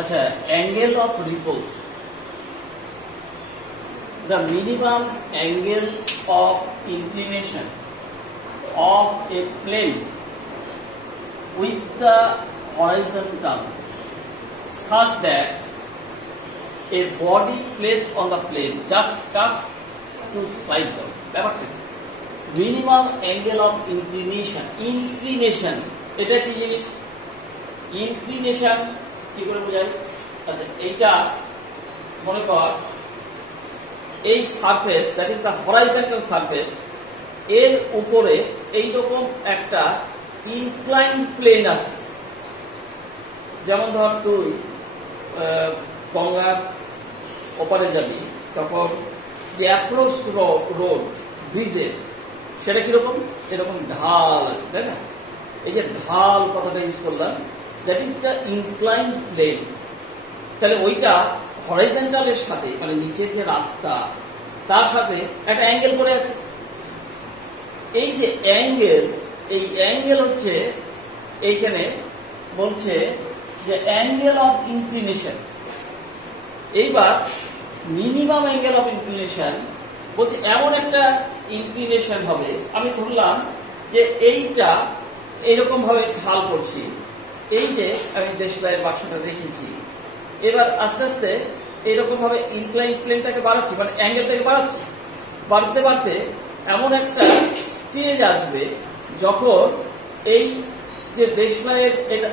আচ্ছা, angle of repose, the minimum angle of inclination of a plane with the horizontal such that a body placed on the plane just starts to slide down. ব্যাপারটা minimum angle of inclination এটা কি জিনিস? Inclination কি করে বোঝায়? আচ্ছা, এইটা মনে কর এই surface, that is the horizontal surface, এর উপরে এইরকম একটা ইনক্লাইন প্লেন আছে। যেমন ধর তুই গঙ্গার ওপারে যাবি, তখন যে অ্যাপ্রোচ রোড ব্রিজের সেটা কিরকম? এরকম ঢাল আছে, তাই না? এই যে ঢাল কথাটা ইউজ করলাম, that is the inclined plane. তাহলে ওইটা হরাইজন্টালের সাথে, মানে নিচের যে রাস্তা তার সাথে একটা অ্যাঙ্গেল করে আছে। এই যে অ্যাঙ্গেল, এই অ্যাঙ্গেল হচ্ছে এইখানে বলছে যে অ্যাঙ্গেল অফ ইনক্লিনেশন। এইবার মিনিমাম অ্যাঙ্গেল অফ ইনক্লিনেশন বলছে এমন একটা ইনক্লিনেশন হবে, আমি ধরলাম যে এইটা এইরকম ভাবে ঢাল করছি, এই যে আমি দেশলাইয়ের বাক্সটা রেখেছি, এবার আস্তে আস্তে এইরকম ভাবে ইনক্লাইন প্লেনটাকে বাড়াচ্ছি, মানে অ্যাঙ্গেলটাকে বাড়াচ্ছি, বাড়তে বাড়তে এমন একটা স্টেজ আসবে যখন এই যে দেশলাইয়ের এটা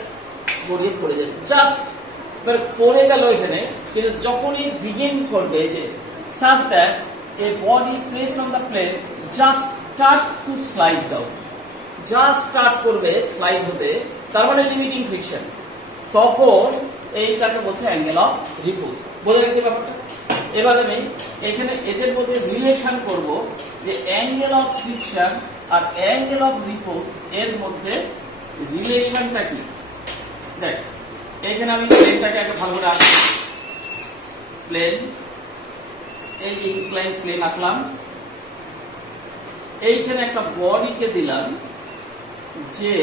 গড়িয়ে পড়ে যাবে, জাস্ট মানে পড়ে গেল এখানে, কিন্তু যখনই বিগিন করবে যে such that a body placed on the plane just start to slide down, just start করবে স্লাইড হতে, তার মানে লিমিটিং ফ্রিকশন, তখন এইটাকে বলছে অ্যাঙ্গেল অফ রিপোজ। বোঝা গেছে ব্যাপারটা? এবার আমি এখানে এদের মধ্যে রিলেশন করব যে অ্যাঙ্গেল অফ ফ্রিকশন আর অ্যাঙ্গেল অফ রিপোজ এর মধ্যে রিলেশনটা কি। দেখ, এখানে আমি প্লেনটাকে আগে ভালো করে আঁকলাম, প্লেন, এই ইনক্লাইন প্লেন আঁকলাম, এইখানে একটা বডিকে দিলাম যে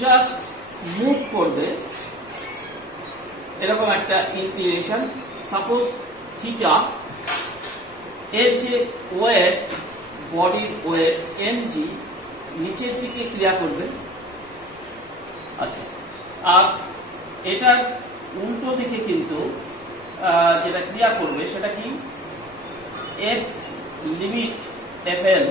জাস্ট মুভ করবে এরকম একটা ইনক্লিনেশন, সাপোজ থিটা, এর যে ওয়েট, বডির ওয়েট mg নিচের দিকে ক্রিয়া করবে। আচ্ছা, আর এটার উল্টো দিকে কিন্তু যেটা ক্রিয়া করবে সেটা কি? f limit fl।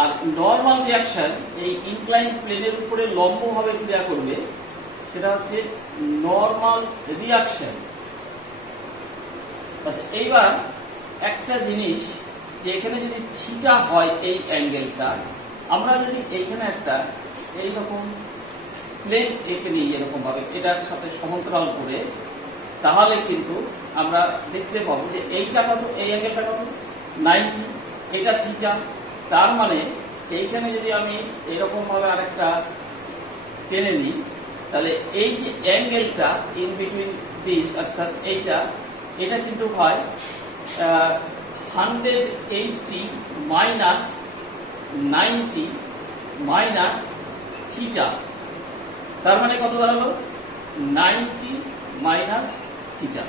আর নর্মাল রিয়াকশন এই ইনক্লাইন প্লেনের উপরে লম্বভাবে ক্রিয়া করবে, সেটা হচ্ছে নর্মাল রিয়াকশন। আচ্ছা, এইবার একটা জিনিস, যে এখানে যদি থিটা হয় এই অ্যাঙ্গেলটা, আমরা যদি এইখানে একটা এইরকম প্লেন এঁকে নিই এরকম ভাবে এটার সাথে সমান্তরাল করে, তাহলে কিন্তু আমরা দেখতে পাবো যে এইটা কত, এই অ্যাঙ্গেলটা কত, 90, এটা থিটা। তার মানে এইখানে যদি আমি এরকম ভাবে আরেকটা টেনে নিই, তাহলে এই যে অ্যাঙ্গেলটা ইন বিটুইন দিস, অর্থাৎ এটা কিন্তু হয় 180 মাইনাস 90 মাইনাস থিটা। তার মানে কত দাঁড়ালো? 90 মাইনাস থিটা।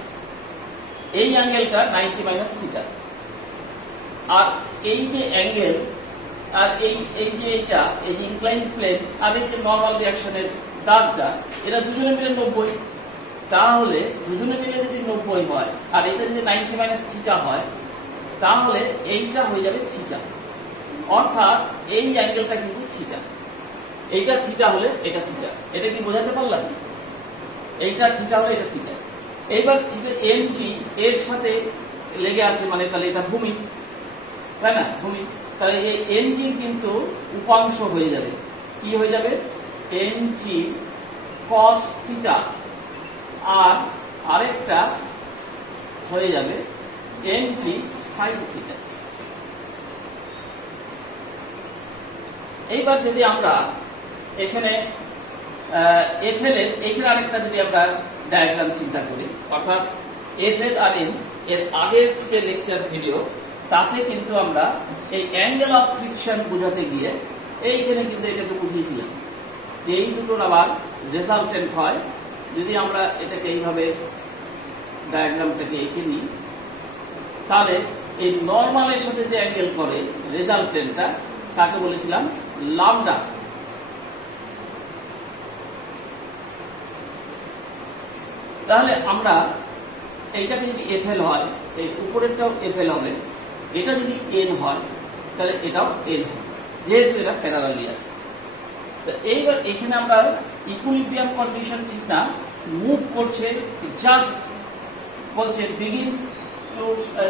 এই অ্যাঙ্গেলটা 90 মাইনাস থিটা। আর এই যে অ্যাঙ্গেল, আর এই যে এইটা, এই যে ইনক্লাইন প্লেন আর এই যে নর্মাল রিয়াকশনের দাগটা, এরা দুজনে মিলে 90। তাহলে দুজনে মিলে যদি 90 হয় আর এটা যদি 90 মাইনাস থিটা হয়, তাহলে এইটা হয়ে যাবে থিটা, অর্থাৎ এই অ্যাঙ্গেলটা কিন্তু থিটা। এইটা থিটা হলে এটা থিটা। এটা কি বোঝাতে পারলাম? এইটা থিটা হলে এটা থিটা। এইবার থিটা mg এর সাথে লেগে আছে, মানে তাহলে এটা ভূমি, তাই না? ভূমি। তাহলে এই mg কিন্তু উপাংশ হয়ে যাবে। কি হয়ে যাবে? mg cos থিটা, আর আরেকটা হয়ে যাবে mg sin থিটা। এইবার যদি আমরা এখানে FL এর এখানে আরেকটা যদি আমরা ডায়াগ্রাম চিন্তা করি, অর্থাৎ FL আর N এর আগের যে লেকচার ভিডিও, তাতে কিন্তু আমরা এই অ্যাঙ্গেল অফ ফ্রিকশন বোঝাতে গিয়ে এইখানে কিন্তু এটাকে বুঝিয়েছিলাম যে এই দুটোর আবার রেজাল্টেন্ট হয়। যদি আমরা এটাকে এইভাবে ডায়াগ্রামটাকে এঁকে নিই, তাহলে এই নর্মালের সাথে যে অ্যাঙ্গেল করে রেজাল্টেন্টটা তাকে বলেছিলাম ল্যামডা। তাহলে আমরা এইটাকে যদি এফএল হয়, এই উপরেরটাও এফএল হবে, এটা যদি এন হয় তাহলে এটাও এন হবে, যেহেতু এটা প্যারালালি আছে। তো এইবার এখানে আমরা ইকুইলিব্রিয়াম কন্ডিশন ঠিক না, মুভ করছে, জাস্ট বলছে বিগিনস টু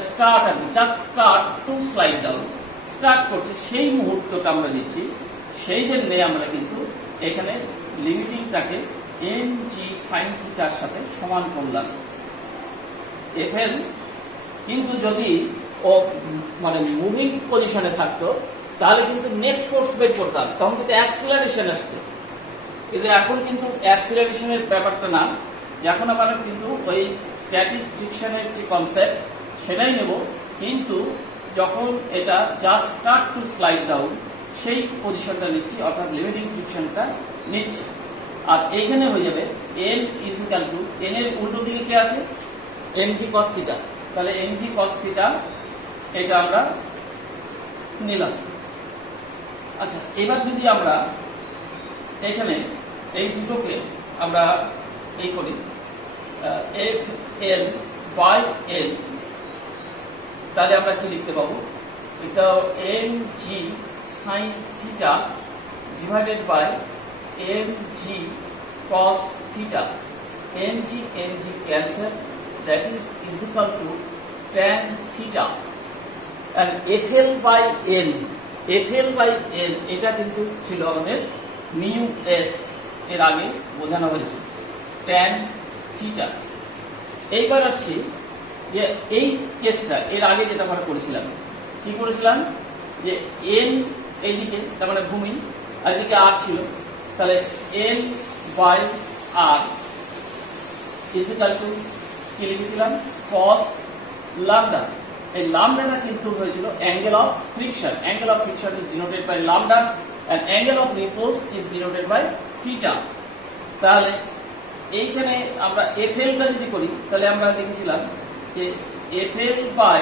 স্টার্ট, আর just start to slide down, start করছে সেই মুহূর্তটা আমরা দিচ্ছি। সেই জন্য আমরা কিন্তু এখানে লিমিটিংটাকে এন জি সাইন থিটার সাথে সমান করলাম এফএল। কিন্তু যদি ও মানে মুভিং পজিশনে থাকতো তাহলে কিন্তু নেট ফোর্স বের করতাম, তখন কিন্তু অ্যাক্সিলারেশন আসতো। কিন্তু এখন কিন্তু অ্যাক্সিলারেশনের ব্যাপারটা না, এখন আমরা কিন্তু ওই স্ট্যাটিক ফ্রিকশনের যে কনসেপ্ট সেটাই নেব, কিন্তু যখন এটা just start to slide down সেই পজিশনটা নিচ্ছি, অর্থাৎ লিমিটিং ফ্রিকশনটা নিচ্ছি। আর এইখানে হয়ে যাবে N is equal to, N এর উল্টো দিকে কি আছে, এম জি কস থিটা। তাহলে এম জি কস থিটা এটা আমরা নিলাম। আচ্ছা, এবার যদি আমরা এখানে এই দুটোকে আমরা এই করি এফ এল বাই এল, তাহলে আমরা কি লিখতে পাবো, এটা m g sine theta divided by m g cos theta. M g cancel, that is equal to tan theta, and FL by N, FL by N এটা কিন্তু ছিল আমাদের মিউ এস, এর আগে বোঝানো হয়েছে tan theta। এইবার আসছি যে এই কেসটা এর আগে যেটা আমরা করেছিলাম, কি করেছিলাম যে N এইদিকে তার মানে ভূমি, আর এদিকে R ছিল, তাহলে N by R is equal to কি লিখেছিলাম cos lambda। এই lambda কিন্তু হয়েছিল angle of friction, angle of friction is denoted by lambda and angle of repose is denoted by theta। তাহলে এইখানে আমরা FL টা যদি করি তাহলে আমরা লিখেছিলাম যে FL by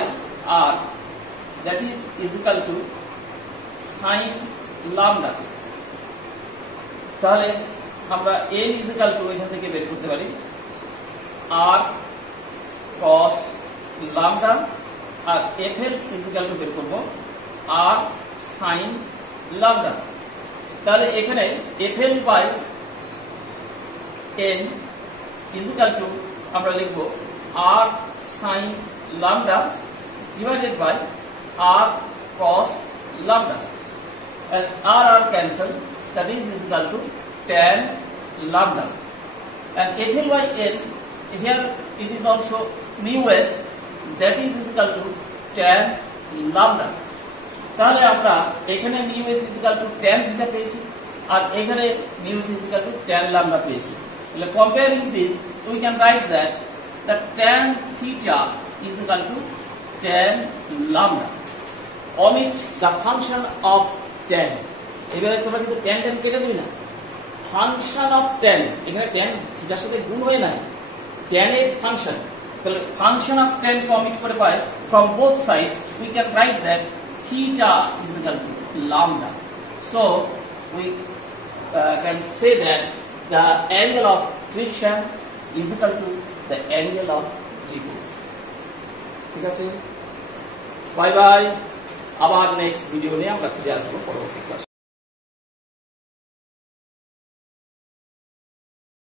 R that is equal to sin lambda। তাহলে আমরা N is equal to এখান থেকে বের করতে পারি R cos lambda, R FL is equal to বের করব R sin lambda। তাহলে এখানে FL by N is equal to আমরা লিখব R sin lambda divided by R cos lambda, and R cancel, that is equal to tan lambda, and FL by N here it is also mu s, that is equal to tan lambda। তাহলে আমরা এখানে mu s is equal to tan theta পেয়েছি, আর এখানে mu s is equal to tan lambda পেয়েছি। তাহলে comparing this we can write that the tan theta is equal to tan lambda। omit the function of tan। এবারে তোমরা কিন্তু tan কেটে দিবি না, ফাংশন অফ tan, এখানে tan থিটার সাথে গুণ হয়ে নাই, tan এর ফাংশন। তাহলে function of tan K omit করে পাই from both sides we can write that theta is equal to lambda। So we can say that the angle of friction is equal to the angle of repose। ঠিক আছে, bye bye, আবার next video নিয়ে আমরা ফিরে আসবো পরবর্তী ক্লাসে।